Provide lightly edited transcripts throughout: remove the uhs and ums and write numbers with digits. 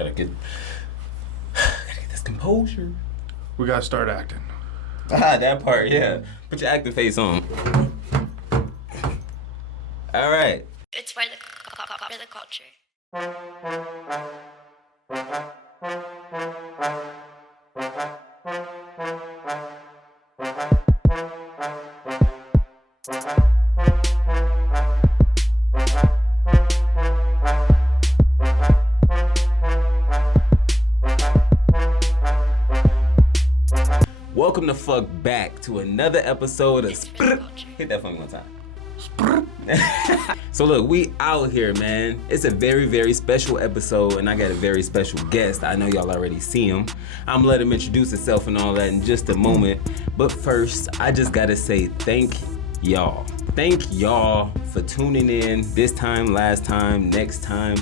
Gotta get this composure. We gotta start acting. That part, yeah. Put your acting face on. All right. It's for the culture. Welcome the fuck back to another episode of Sprr. Hit that for me one time. Sprr. So look, we out here, man. It's a very, very special episode, and I got a very special guest. I know y'all already see him. I'm gonna let him introduce himself and all that in just a moment. But first, I just gotta say thank y'all. Thank y'all for tuning in this time, last time, next time,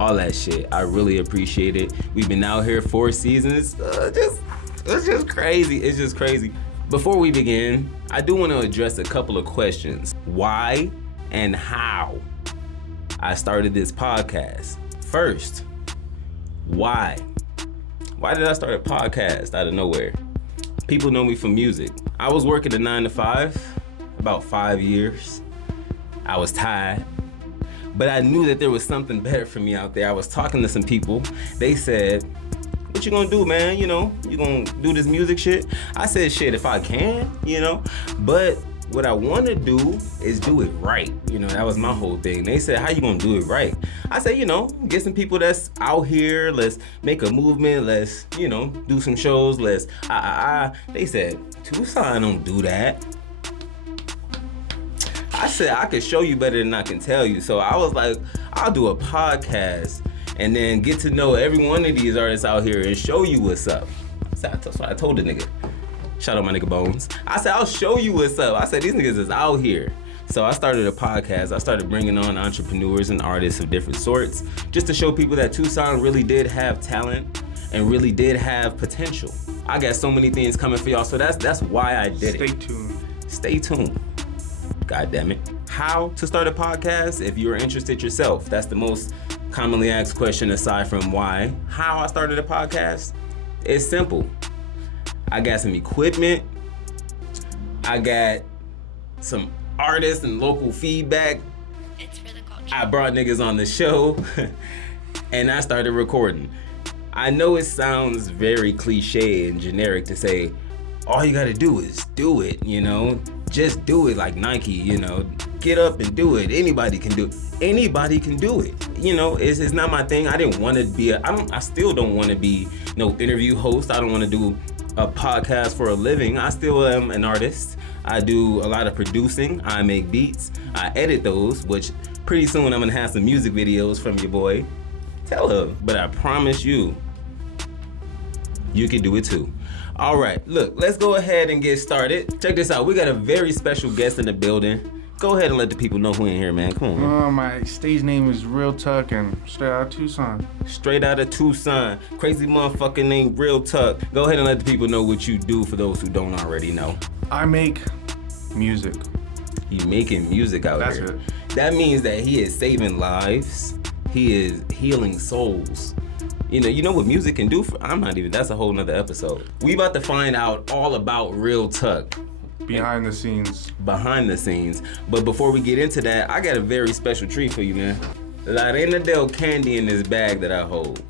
all that shit. I really appreciate it. We've been out here 4 seasons. It's just crazy. It's just crazy. Before we begin, I do want to address a couple of questions. Why and how I started this podcast. First, why? Why did I start a podcast out of nowhere? People know me from music. I was working a 9 to 5, about 5 years. I was tired, but I knew that there was something better for me out there. I was talking to some people. They said, what you gonna do, man? You know, you gonna do this music shit? I said, shit, if I can, you know, but what I wanna do is do it right. You know, that was my whole thing. They said, how you gonna do it right? I said, you know, get some people that's out here, let's make a movement, let's, you know, do some shows, let's, They said, Tucson don't do that. I said, I could show you better than I can tell you. So I was like, I'll do a podcast and then get to know every one of these artists out here and show you what's up. That's what I told the nigga. Shout out my nigga Bones. I said, I'll show you what's up. I said, these niggas is out here. So I started a podcast. I started bringing on entrepreneurs and artists of different sorts just to show people that Tucson really did have talent and really did have potential. I got so many things coming for y'all, so that's why I did it. Stay tuned. Stay tuned. God damn it. How to start a podcast if you're interested yourself? That's the most commonly asked question aside from why. How I started a podcast? It's simple. I got some equipment. I got some artists and local feedback. It's for the culture. I brought niggas on the show and I started recording. I know it sounds very cliche and generic to say, all you gotta do is do it, you know? Just do it like Nike, you know? Get up and do it. Anybody can do it. Anybody can do it. You know, it's not my thing. I didn't want to be I still don't want to be no interview host. I don't want to do a podcast for a living. I still am an artist. I do a lot of producing. I make beats. I edit those, which pretty soon I'm gonna have some music videos from your boy. Tell her. But I promise you, you can do it too. All right, look, let's go ahead and get started. Check this out. We got a very special guest in the building. Go ahead and let the people know who in here, man. Come on. My stage name is Realtuc and straight out of Tucson. Straight out of Tucson. Crazy motherfucking name, Realtuc. Go ahead and let the people know what you do for those who don't already know. I make music. You making music out That's here. it. That means that he is saving lives. He is healing souls. You know what music can do for, that's a whole nother episode. We about to find out all about Realtuc. Behind the scenes. Behind the scenes. But before we get into that, I got a very special treat for you, man. Reina Del Candy in this bag that I hold.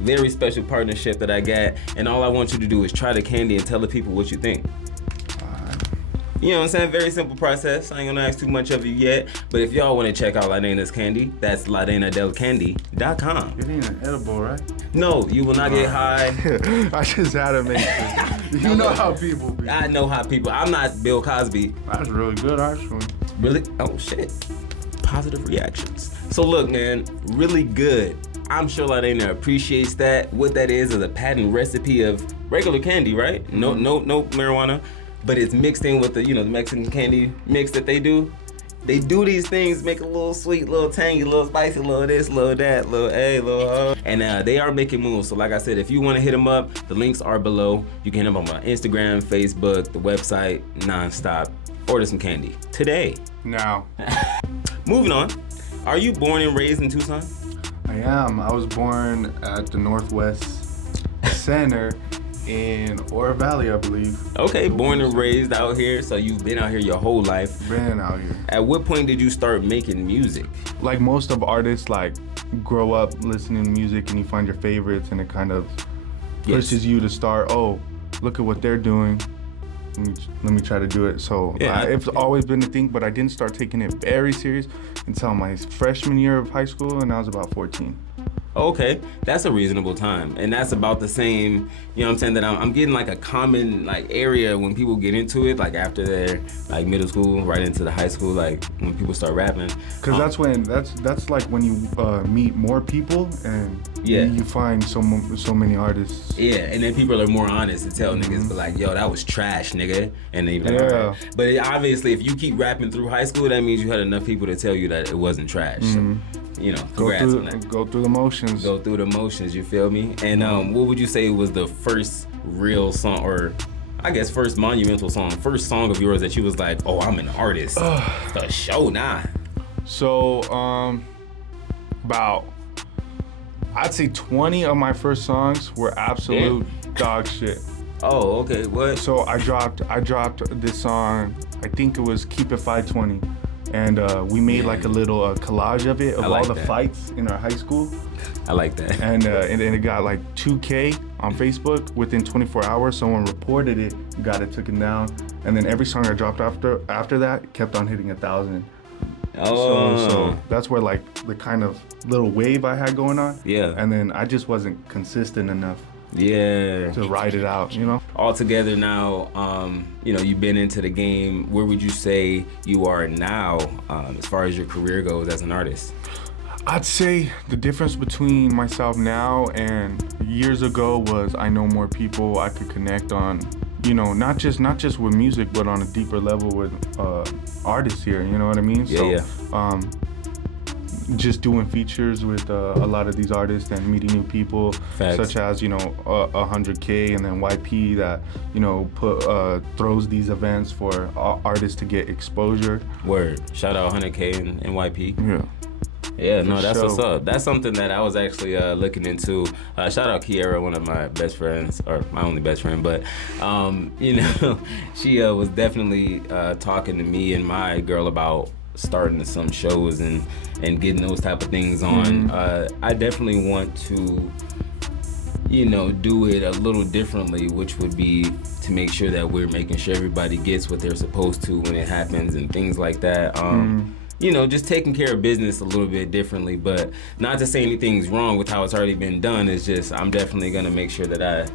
Very special partnership that I got, and all I want you to do is try the candy and tell the people what you think. You know what I'm saying? Very simple process. I ain't gonna ask too much of you yet, but if y'all wanna check out Reina's Candy, that's reinadelcandy.com. It ain't an edible, right? No, you will not get high. I just had to make sure. You know how people be. I know how people, I'm not Bill Cosby. That's really good, actually. Really? Oh shit. Positive reactions. So look, man, really good. I'm sure Reina appreciates that. What that is a patent recipe of regular candy, right? No marijuana. But it's mixed in with the, the Mexican candy mix that they do. They do these things, make it a little sweet, little tangy, little spicy, little this, little that, little A, little And they are making moves. So like I said, if you want to hit them up, the links are below. You can hit them on my Instagram, Facebook, the website, nonstop. Order some candy today. Now. Moving on. Are you born and raised in Tucson? I am. I was born at the Northwest Center in Oro Valley, I believe. Okay, born and raised out here, so you've been out here your whole life. Been out here. At what point did you start making music? Like most of artists, like grow up listening to music and you find your favorites and it kind of pushes you to start, oh, look at what they're doing. Let me try to do it. So it's always been a thing, but I didn't start taking it very serious until my freshman year of high school, and I was about 14. Okay, that's a reasonable time, and that's about the same. You know what I'm saying? That I'm getting like a common like area when people get into it, like after their like middle school, right into the high school, like when people start rapping. Cause that's when that's like when you meet more people and you find so many artists. Yeah, and then people are more honest to tell niggas, but like, yo, that was trash, nigga, and they be like, all right. But obviously, if you keep rapping through high school, that means you had enough people to tell you that it wasn't trash. So, you know, congrats on that. Go through the motions. Go through the motions, you feel me? And what would you say was the first real song, or I guess first monumental song, first song of yours that you was like, oh, I'm an artist, for sure, nah. So, about, I'd say 20 of my first songs were absolute dog shit. Oh, okay, what? So I dropped this song, I think it was Keep It 520. And we made like a little collage of it, of all the fights in our high school. I like that. And it got like 2K on Facebook. Within 24 hours, someone reported it, took it down. And then every song I dropped after that kept on hitting 1,000. Oh. So that's where like the kind of little wave I had going on. Yeah. And then I just wasn't consistent enough. Yeah. To ride it out, you know? All together now, you know, you've been into the game. Where would you say you are now as far as your career goes as an artist? I'd say the difference between myself now and years ago was I know more people I could connect on, you know, not just with music, but on a deeper level with artists here, you know what I mean? Just doing features with a lot of these artists and meeting new people, such as, you know, 100K and then YP that, you know, throws these events for artists to get exposure. Word. Shout out 100K and YP. Yeah. Yeah, no, that's what's up. That's something that I was actually looking into. Shout out Kiera, one of my best friends, or my only best friend, but, you know, she was definitely talking to me and my girl about starting some shows and getting those type of things on. I definitely want to, you know, do it a little differently, which would be to make sure that we're making sure everybody gets what they're supposed to when it happens and things like that. You know, just taking care of business a little bit differently, but not to say anything's wrong with how it's already been done. It's just I'm definitely gonna make sure that I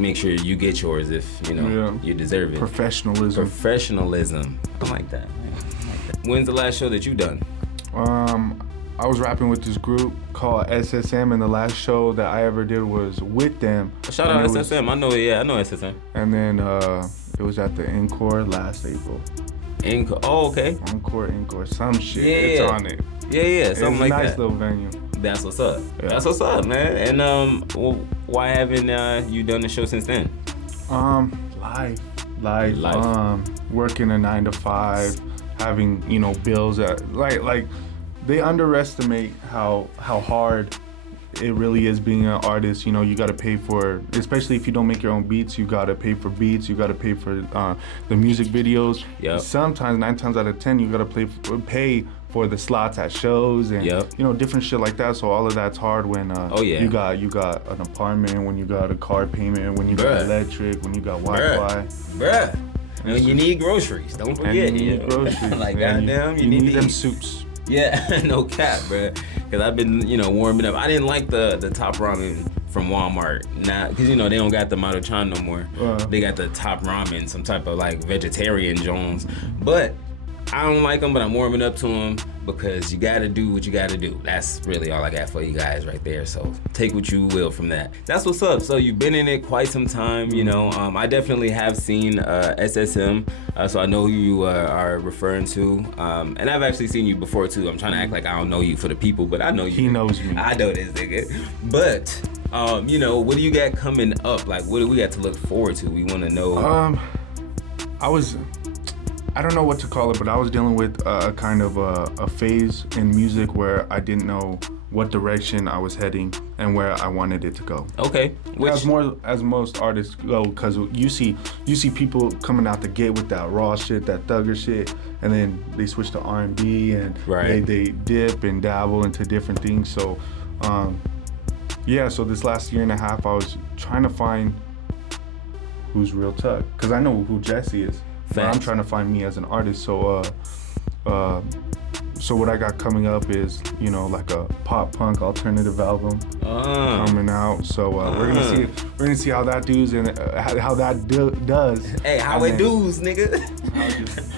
make sure you get yours if, you know, you deserve it. Professionalism. I like that. When's the last show that you done? I was rapping with this group called SSM, and the last show that I ever did was with them. Shout out SSM. I know SSM. And then it was at the Encore last April. Encore. Oh, okay. Encore, some shit. It's on it. Yeah, something like that. It's a nice little venue. That's what's up. Yeah. That's what's up, man. And why haven't you done the show since then? Life. Working a 9 to 5, having, you know, bills that like they underestimate how hard it really is being an artist. You know, you gotta pay for, especially if you don't make your own beats, you gotta pay for beats, you gotta pay for the music videos. Yep. Sometimes 9 times out of 10 you gotta pay for the slots at shows and you know, different shit like that. So all of that's hard when you got an apartment, when you got a car payment, when you got electric, when you got Wi-Fi. Bruh. And you need groceries. Don't forget. And you need groceries. Like, goddamn, you need them eat. soups. Yeah, no cap, bruh. Because I've been, you know, warming up. I didn't like the top ramen from Walmart. Nah, because, you know, they don't got the Maruchan no more. They got the top ramen, some type of, like, vegetarian Jones. But I don't like them, but I'm warming up to them because you gotta do what you gotta do. That's really all I got for you guys right there. So take what you will from that. That's what's up. So you've been in it quite some time, you know. I definitely have seen SSM, so I know who you are referring to. And I've actually seen you before too. I'm trying to act like I don't know you for the people, but I know you. He knows me. I know this nigga. But you know, what do you got coming up? Like, what do we got to look forward to? We want to know. I don't know what to call it, but I was dealing with a kind of a phase in music where I didn't know what direction I was heading and where I wanted it to go. Okay. As most artists go, because you see people coming out the gate with that raw shit, that thugger shit, and then they switch to R&B and they dip and dabble into different things. So, so this last year and a half, I was trying to find who's Realtuc, because I know who Jesse is. But I'm trying to find me as an artist. So, so what I got coming up is, like a pop punk alternative album coming out. So we're gonna see how that does and how that does. Hey, how it does, nigga?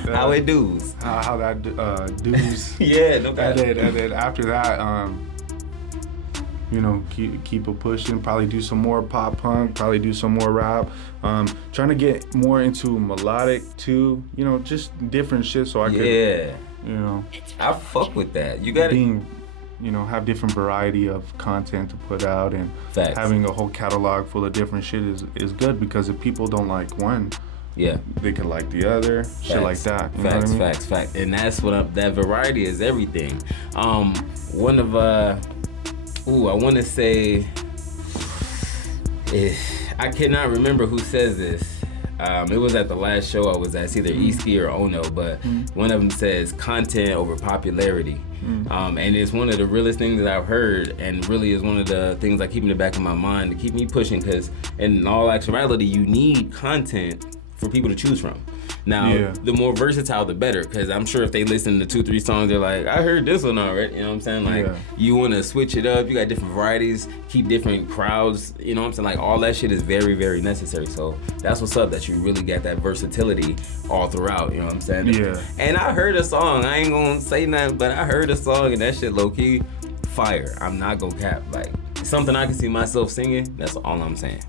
How it does? How that does? Yeah, no doubt. And then after that, keep it pushing. Probably do some more pop punk. Probably do some more rap. Trying to get more into melodic too. Just different shit so I could. I fuck with that. You gotta have different variety of content to put out, and having a whole catalog full of different shit is good, because if people don't like one, they can like the other. Shit like that. You know what I mean? Facts. And that's what that variety is everything. One of I want to say, I cannot remember who says this. It was at the last show I was at. It's either Easty or Ono, but one of them says content over popularity. And it's one of the realest things that I've heard, and really is one of the things I keep in the back of my mind to keep me pushing, because in all actuality, you need content for people to choose from. Now, the more versatile, the better, because I'm sure if they listen to 2-3 songs, they're like, I heard this one already, you know what I'm saying? Like, you want to switch it up, you got different varieties, keep different crowds, you know what I'm saying? Like, all that shit is very, very necessary. So that's what's up, that you really got that versatility all throughout, you know what I'm saying? Yeah. And I heard a song, I ain't gonna say nothing, but I heard a song, and that shit low-key fire. I'm not gonna cap. Like, something I can see myself singing, that's all I'm saying.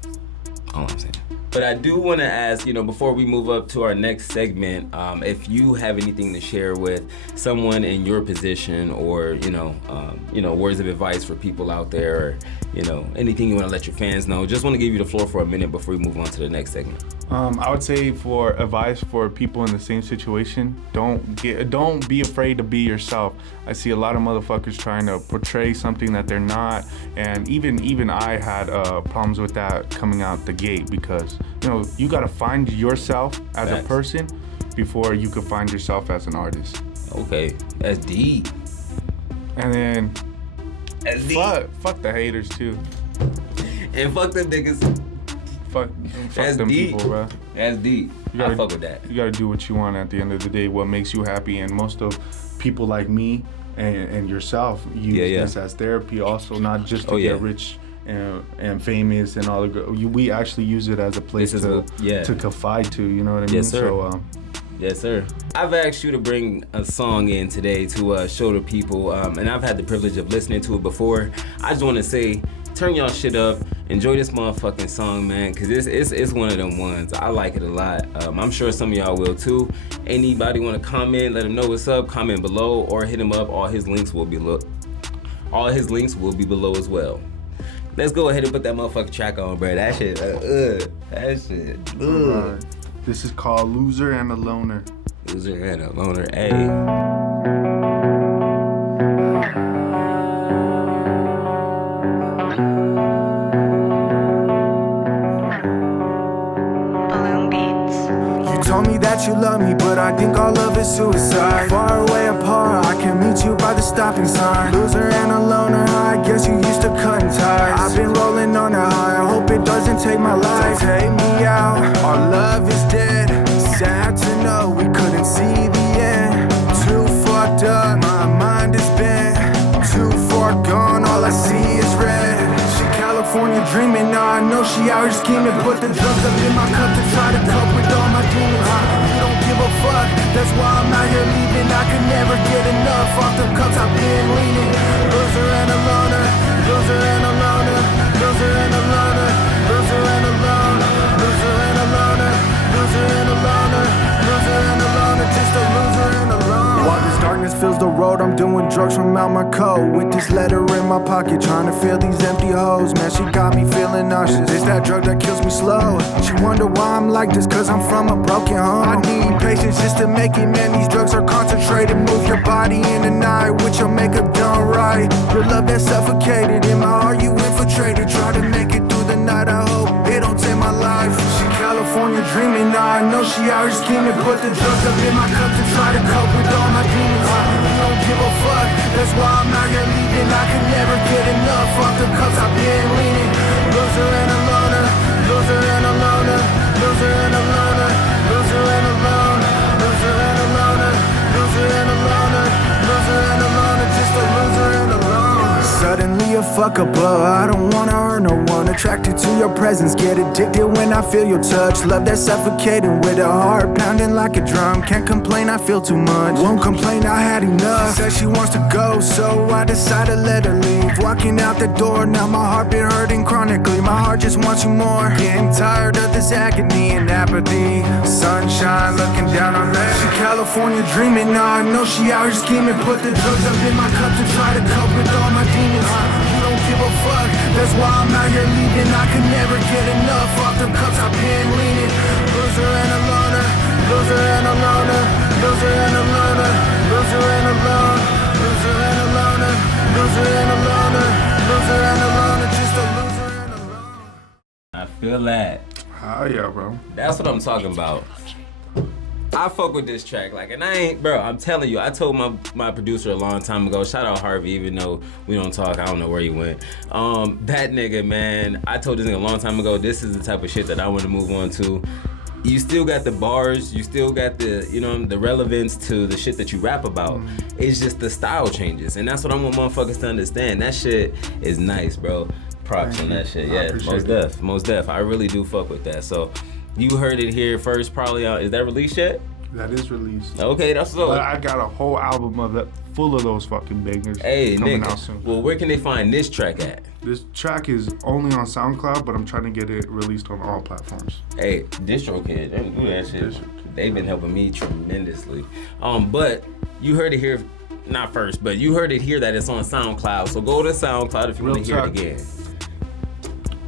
But I do want to ask, before we move up to our next segment, if you have anything to share with someone in your position, or words of advice for people out there, or anything you want to let your fans know. Just want to give you the floor for a minute before we move on to the next segment. I would say, for advice for people in the same situation, don't be afraid to be yourself. I see a lot of motherfuckers trying to portray something that they're not, and even I had problems with that coming out the gate, because you gotta find yourself as a person before you could find yourself as an artist. Okay, that's deep. And then fuck the haters too. And fuck them niggas. Fuck them deep. people, bro. That's deep. I fuck with that. You gotta do what you want at the end of the day, what makes you happy. And most of people like me and yourself use this as therapy also, not just to get rich and famous and all the we actually use it as a place to confide to, you know what I mean? Yes, sir. So yes, sir. I've asked you to bring a song in today to show the people, and I've had the privilege of listening to it before. I just want to say, turn y'all shit up, enjoy this motherfucking song, man, because it's one of them ones. I like it a lot. I'm sure some of y'all will too. Anybody want to comment, let him know what's up, comment below, or hit him up. All his links will be below as well. Let's go ahead and put that motherfucking track on, bro. That shit, This is called Loser and a Loner. Loser and a Loner, ayy. Told me that you love me, but I think all love is suicide. Far away apart, I can meet you by the stopping sign. Loser and a loner, I guess you used to cutting ties. I've been rolling on a high, I hope it doesn't take my life. So take me out, our love is dead. Sad to know we couldn't see the end. Too fucked up, my mind is bent. Too far gone, all I see is red. She California dreaming, now I know she out here scheming. Put the drugs up in my cup to try to cope with all my demons. You don't give a fuck, that's why I'm out here leaving. I could never get enough off the cups I've been leaning. Loser and a loner, loser and a loner, loser and a loner, loser and a loner, loser and a loner, loser and a loner, loser and a loner, just a loser and a loner. While this darkness fills the road, I'm doing Pulling drugs from out my coat with this letter in my pocket, trying to fill these empty holes. Man, she got me feeling nauseous. It's that drug that kills me slow. She wonder why I'm like this, cause I'm from a broken home. I need patience just to make it, man. These drugs are concentrated. Move your body in the night with your makeup done right. Your love that's suffocated in my heart, you infiltrated. Try to make it through the night, I hope it don't take my life. She California dreaming, now I know she out here scheming. Put the drugs up in my cup to try to cope with all my demons. You don't give a fuck, that's why I'm out here leaving. I can never get enough off the cups I've been leaning. Loser and a loner, loser and a loner, loser and a loner, loser and a loner, loser and a loner, loser and a loner, loser and a loner, just a loser and a loner. Suddenly a fuck up, I don't wanna hurt no one. Attracted to your presence, get addicted when I feel your touch. Love that's suffocating with a heart pounding like a drum. Can't complain, I feel too much. Won't complain, I had enough. She said she wants to go, so I decided to let her leave. Walking out the door, now my heart been hurting chronically. My heart just wants you more. Getting tired of this agony and apathy. Sunshine looking down on me. She California dreaming, now I know she out here scheming. Put the drugs up in my cup to try to cope with all my demons. You don't give a fuck, that's why I'm out here leaving. I can never get enough off the cups I've been leaning. Loser and a loner, loser and a loner, loser and a loner, loser and a loner, loser and a loner, loser and a loner, loser and a loner, just a loser and a loner. I feel that. Oh yeah, bro. That's what I'm talking about. I fuck with this track, like, and I ain't, bro, I'm telling you, I told my producer a long time ago, shout out Harvey, even though we don't talk, I don't know where he went. That nigga, man, I told this nigga a long time ago, this is the type of shit that I want to move on to. You still got the bars, you still got the, you know, the relevance to the shit that you rap about. It's just the style changes, and that's what I want motherfuckers to understand. That shit is nice, bro. Props on that shit, yeah, most def. I really do fuck with that, so. You heard it here first, probably. Is that released yet? That is released. Okay, that's so. But I got a whole album of that full of those fucking bangers coming out soon. Well, where can they find this track at? This track is only on SoundCloud, but I'm trying to get it released on all platforms. Hey, DistroKid, they do that shit. They've been helping me tremendously. But you heard it here, not first, but you heard it here that it's on SoundCloud. So go to SoundCloud if you want to hear it again.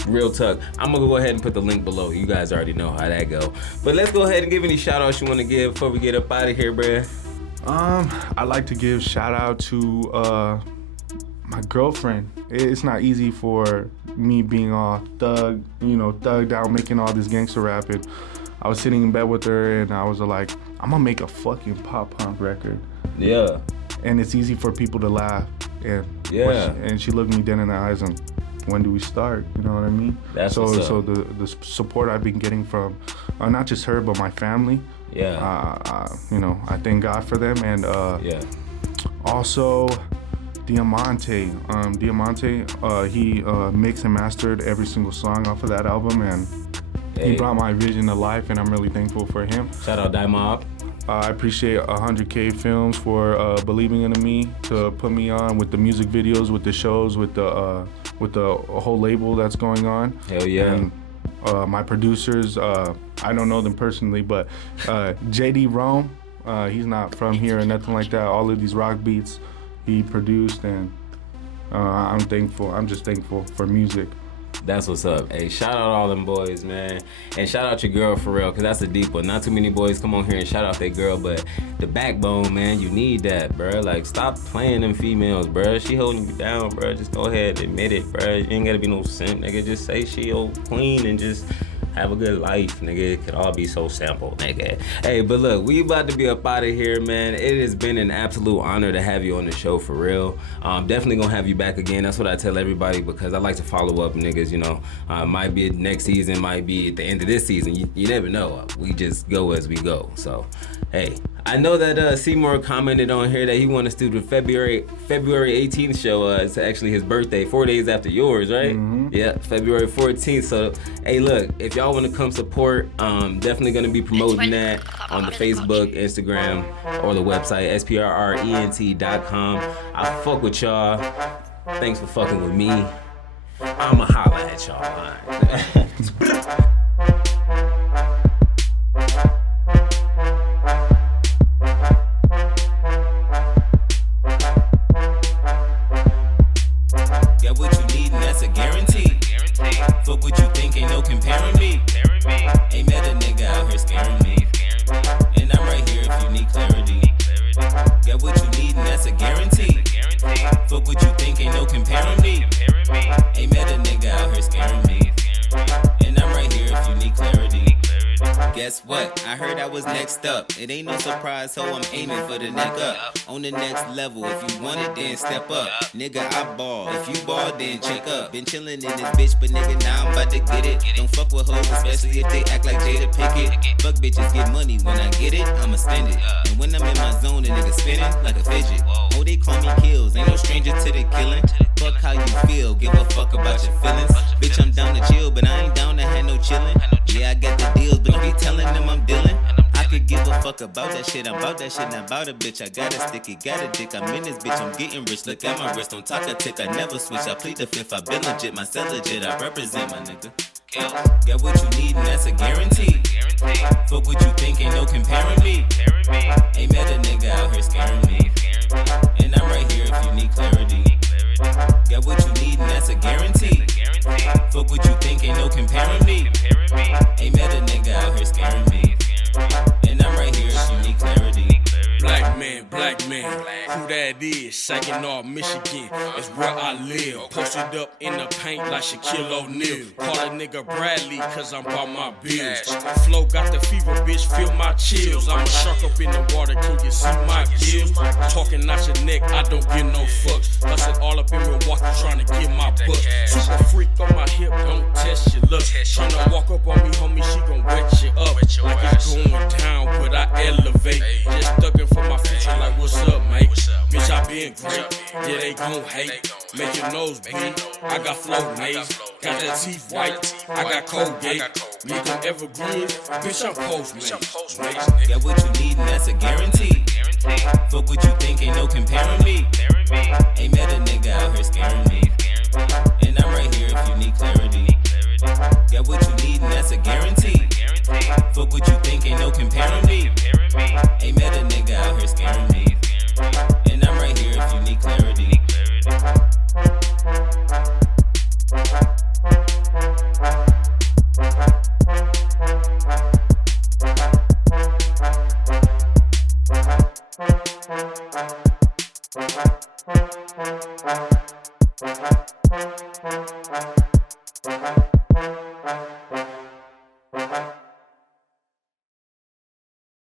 Realtuc. I'm gonna go ahead and put the link below. You guys already know how that go. But let's go ahead and give any shout outs you want to give before we get up out of here, bruh. I like to give shout out to my girlfriend. It's not easy for me being all thugged out, making all this gangster rapping. I was sitting in bed with her and I was like, I'm gonna make a fucking pop punk record. Yeah. And it's easy for people to laugh. And and she looked me dead in the eyes and, when do we start? You know what I mean? That's so the support I've been getting from not just her but my family. Yeah. I thank God for them, and also Diamante. He mixed and mastered every single song off of that album, and he brought my vision to life, and I'm really thankful for him. Shout out Dimob. I appreciate 100K Films for believing in me to put me on with the music videos, with the shows, with the whole label that's going on. Hell yeah. And my producers, I don't know them personally, but JD Rome, he's not from here or nothing like that. All of these rock beats he produced, and I'm thankful. I'm just thankful for music. That's what's up. Hey, shout out all them boys, man. And shout out your girl for real, because that's a deep one. Not too many boys come on here and shout out their girl, but the backbone, man, you need that, bro. Like, stop playing them females, bro. She holding you down, bro. Just go ahead, admit it, bro. You ain't gotta be no simp, nigga. Just say she old queen and just have a good life, nigga. It could all be so simple, nigga. Hey, but look, we about to be up out of here, man. It has been an absolute honor to have you on the show, for real. Definitely gonna have you back again. That's what I tell everybody, because I like to follow up niggas, you know. Might be next season, might be at the end of this season. You never know. We just go as we go. So, hey. I know that Seymour commented on here that he wanted us to do the February 18th show. It's actually his birthday, 4 days after yours, right? Mm-hmm. Yeah, February 14th. So, hey, look, if y'all want to come support, definitely going to be promoting that on the Facebook, Instagram, or the website, sprrent.com. I fuck with y'all. Thanks for fucking with me. I'ma holla at y'all. Fuck what you think, ain't no comparing me. Ain't met a nigga out here scaring me. And I'm right here if you need clarity. Got what you need and that's a guarantee. Fuck what you think, ain't no comparing me. Ain't met a nigga out here scaring me. And I'm right here if you need clarity. Guess what? I heard I was next up. It ain't no surprise, so I'm aiming for the neck up. On the next level, if you want it, then step up. Nigga, I ball. If you ball, then check up. Been chillin' in this bitch, but nigga, now I'm about to get it. Don't fuck with hoes, especially if they act like Jada Pickett. Fuck bitches, get money. When I get it, I'ma spend it. And when I'm in my zone, the nigga spinning like a fidget. Oh, they call me kills. Ain't no stranger to the killing. Fuck how you feel. Give a fuck about your feelings. Bitch, I'm down to chill, but I ain't down to have no chillin'. Yeah, I got the deals, but don't be telling them I'm dealing. I could give a fuck about that shit. I'm about that shit, not about a bitch. I got a sticky, got a dick. I'm in this bitch, I'm getting rich. Look at my wrist, don't talk a tick. I never switch, I plead the fifth. I been legit, myself legit. I represent my nigga. Got what you need and that's a guarantee. Fuck what you think, ain't no comparing me. Ain't met a nigga out here scaring me. And I'm right here if you need clarity. Got what you need and that's a guarantee. Fuck what you think, ain't no comparing me. Ain't met a nigga out here scaring me. And I'm right here if you need clarity. Black man, who that is? Saginaw, Michigan, is where I live. Posted up in the paint like Shaquille O'Neal. Call a nigga Bradley, cause I'm about my bills. Flow got the fever, bitch, feel my chills. I'm a shark up in the water, can you see my gills? Talking out your neck, I don't give no fucks. Hustle all up in Milwaukee, trying to get my buck. Super freak on my hip, don't test your luck. Tryna walk up on me, homie, she gon' wet you up. Like it's going down, but I elevate. Just thuggin' for my future, like what's up, mate? Bitch, I been great, yeah, they gon' hate. Make your nose bleed, I got flow nays. Got that teeth white, I got Colgate. Need them evergreen, bitch, I'm Postmate. Got what you need and that's a guarantee. Fuck what you think, ain't no comparing me. Ain't met a nigga out here scaring me.